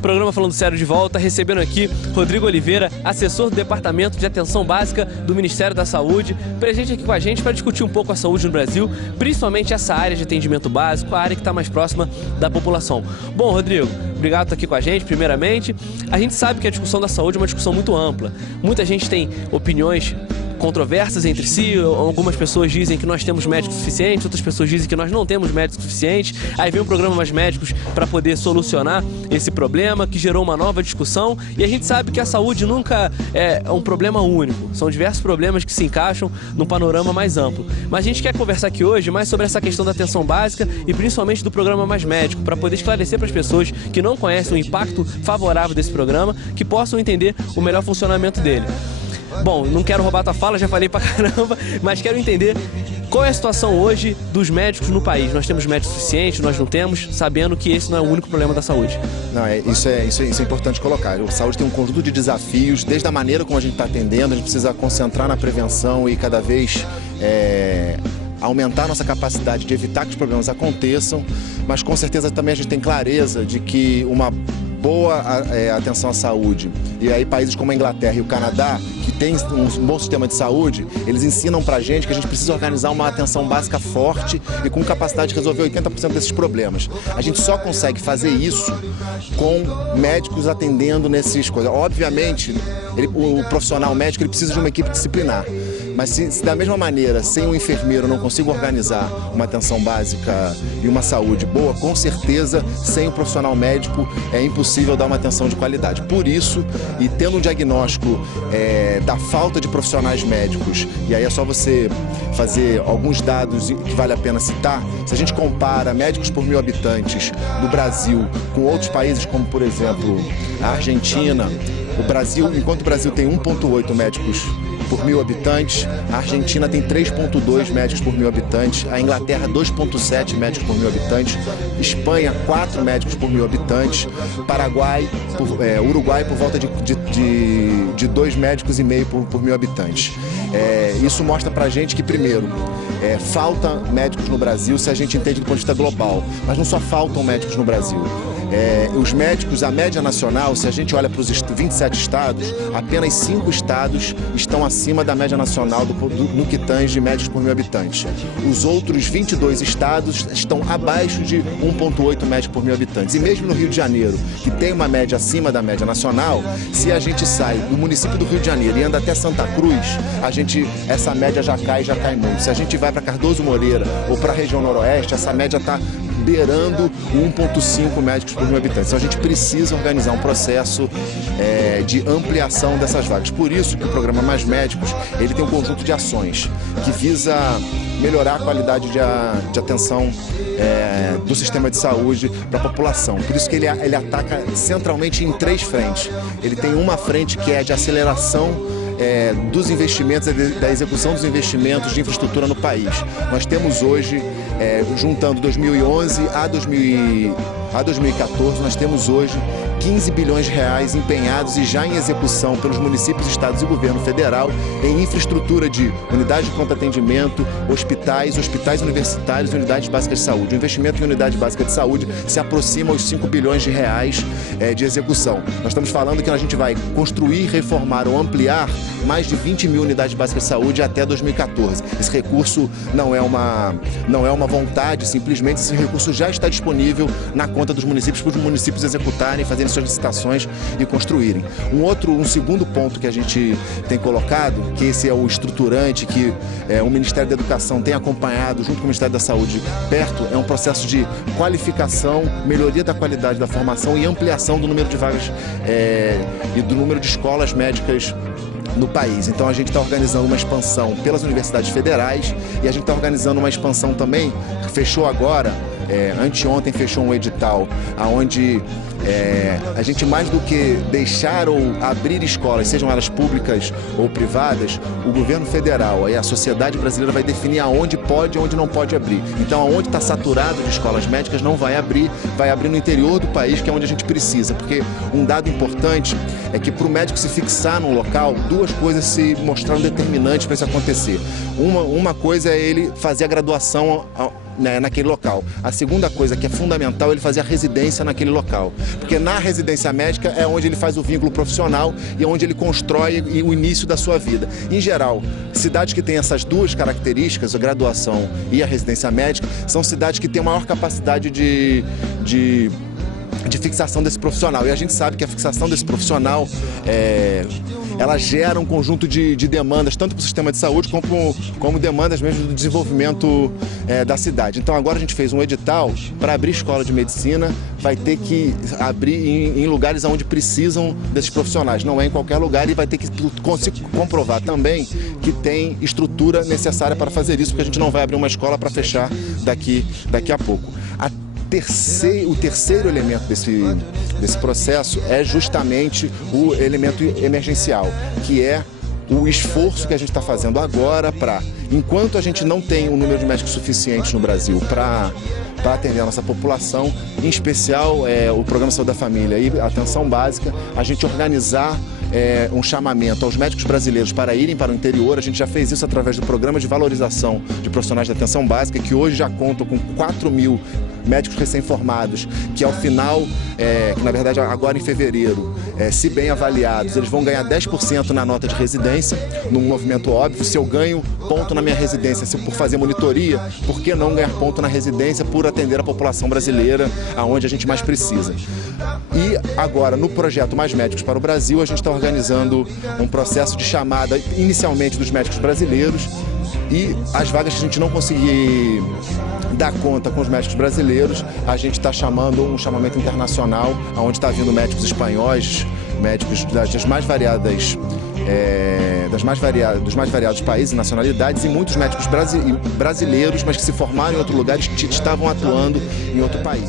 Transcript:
Programa Falando Sério de volta, recebendo aqui Rodrigo Oliveira, assessor do Departamento de Atenção Básica do Ministério da Saúde, presente aqui com a gente para discutir um pouco a saúde no Brasil, principalmente essa área de atendimento básico, a área que está mais próxima da população. Bom, Rodrigo, obrigado por estar aqui com a gente, primeiramente. A gente sabe que a discussão da saúde é uma discussão muito ampla. Muita gente tem opiniões controversas entre si, algumas pessoas dizem que nós temos médicos suficientes, outras pessoas dizem que nós não temos médicos suficientes, aí vem um programa Mais Médicos para poder solucionar esse problema, que gerou uma nova discussão, e a gente sabe que a saúde nunca é um problema único, são diversos problemas que se encaixam num panorama mais amplo. Mas a gente quer conversar aqui hoje mais sobre essa questão da atenção básica e principalmente do programa Mais Médico, para poder esclarecer para as pessoas que não conhecem o impacto favorável desse programa, que possam entender o melhor funcionamento dele. Bom, não quero roubar tua fala, já falei pra caramba, mas quero entender qual é a situação hoje dos médicos no país. Nós temos médicos suficientes, nós não temos, sabendo que esse não é o único problema da saúde. Não, isso é importante colocar. A saúde tem um conjunto de desafios, desde a maneira como a gente está atendendo, a gente precisa concentrar na prevenção e cada vez aumentar nossa capacidade de evitar que os problemas aconteçam, mas com certeza também a gente tem clareza de que uma boa atenção à saúde, e aí países como a Inglaterra e o Canadá, que tem um bom sistema de saúde, eles ensinam pra gente que a gente precisa organizar uma atenção básica forte e com capacidade de resolver 80% desses problemas. A gente só consegue fazer isso com médicos atendendo nessas coisas. Obviamente, o profissional médico ele precisa de uma equipe disciplinar. Mas se da mesma maneira, sem um enfermeiro, eu não consigo organizar uma atenção básica e uma saúde boa, com certeza, sem um profissional médico, é impossível dar uma atenção de qualidade. Por isso, e tendo um diagnóstico da falta de profissionais médicos, e aí é só você fazer alguns dados que vale a pena citar, se a gente compara médicos por 1000 habitantes do Brasil com outros países, como por exemplo a Argentina, o Brasil, enquanto o Brasil tem 1,8 médicos por 1000 habitantes, a Argentina tem 3,2 médicos por 1000 habitantes, a Inglaterra 2,7 médicos por 1000 habitantes, Espanha 4 médicos por 1000 habitantes, Paraguai, Uruguai por volta de 2 médicos e meio por 1000 habitantes. Isso mostra pra gente que, primeiro, falta médicos no Brasil se a gente entende do ponto de vista global, mas não só faltam médicos no Brasil. Os médicos, a média nacional, se a gente olha para os 27 estados, apenas 5 estados estão acima da média nacional no que tange médicos por 1000 habitantes. Os outros 22 estados estão abaixo de 1,8 médicos por 1000 habitantes. E mesmo no Rio de Janeiro, que tem uma média acima da média nacional, se a gente sai do município do Rio de Janeiro e anda até Santa Cruz, essa média já cai muito. Se a gente vai para Cardoso Moreira ou para a região noroeste, essa média está beirando 1,5 médicos por 1000 habitantes. Então a gente precisa organizar um processo de ampliação dessas vagas. Por isso que o programa Mais Médicos ele tem um conjunto de ações que visa melhorar a qualidade de atenção do sistema de saúde para a população. Por isso que ele ataca centralmente em 3 frentes. Ele tem uma frente que é de aceleração dos investimentos, da execução dos investimentos de infraestrutura no país. Nós temos hoje, juntando 2011 a 2014, nós temos hoje 15 bilhões de reais empenhados e já em execução pelos municípios, estados e governo federal em infraestrutura de unidades de pronto atendimento, hospitais universitários e unidades básicas de saúde. O investimento em unidade básica de saúde se aproxima aos 5 bilhões de reais de execução. Nós estamos falando que a gente vai construir, reformar ou ampliar mais de 20 mil unidades básicas de saúde até 2014. Esse recurso não é uma vontade, simplesmente esse recurso já está disponível na conta dos municípios para os municípios executarem, fazerem suas licitações e construírem. Um segundo ponto que a gente tem colocado, que esse é o estruturante, que o Ministério da Educação tem acompanhado junto com o Ministério da Saúde perto, é um processo de qualificação, melhoria da qualidade da formação e ampliação do número de vagas e do número de escolas médicas no país. Então a gente está organizando uma expansão pelas universidades federais e a gente está organizando uma expansão também, que fechou agora, anteontem fechou um edital onde a gente, mais do que deixar ou abrir escolas, sejam elas públicas ou privadas, o governo federal e a sociedade brasileira vai definir aonde pode e onde não pode abrir. Então, aonde está saturado de escolas médicas não vai abrir no interior do país, que é onde a gente precisa. Porque um dado importante é que para o médico se fixar num local, 2 coisas se mostraram determinantes para isso acontecer. Uma coisa é ele fazer a graduação né, naquele local. A segunda coisa que é fundamental é ele fazer a residência naquele local, porque na residência médica é onde ele faz o vínculo profissional e onde ele constrói o início da sua vida. Em geral, cidades que têm essas duas características, a graduação e a residência médica, são cidades que têm maior capacidade de fixação desse profissional. E a gente sabe que a fixação desse profissional ela gera um conjunto de demandas, tanto para o sistema de saúde como demandas mesmo do desenvolvimento da cidade. Então agora a gente fez um edital para abrir escola de medicina, vai ter que abrir em lugares onde precisam desses profissionais, não é em qualquer lugar, e vai ter que comprovar também que tem estrutura necessária para fazer isso, porque a gente não vai abrir uma escola para fechar daqui a pouco. O terceiro elemento desse processo é justamente o elemento emergencial, que é o esforço que a gente está fazendo agora para, enquanto a gente não tem um número de médicos suficiente no Brasil para atender a nossa população, em especial o Programa Saúde da Família e a Atenção Básica, a gente organizar um chamamento aos médicos brasileiros para irem para o interior. A gente já fez isso através do Programa de Valorização de Profissionais da Atenção Básica, que hoje já conta com 4.000 médicos recém-formados, que ao final, que na verdade agora em fevereiro, se bem avaliados, eles vão ganhar 10% na nota de residência, num movimento óbvio. Se eu ganho ponto na minha residência por fazer monitoria, por que não ganhar ponto na residência por atender a população brasileira aonde a gente mais precisa? E agora, no projeto Mais Médicos para o Brasil, a gente está organizando um processo de chamada inicialmente dos médicos brasileiros, e as vagas que a gente não conseguir dar conta com os médicos brasileiros, a gente está chamando um chamamento internacional, onde está vindo médicos espanhóis, médicos das mais variadas, dos mais variados países e nacionalidades, e muitos médicos brasileiros, mas que se formaram em outro lugar e estavam atuando em outro país.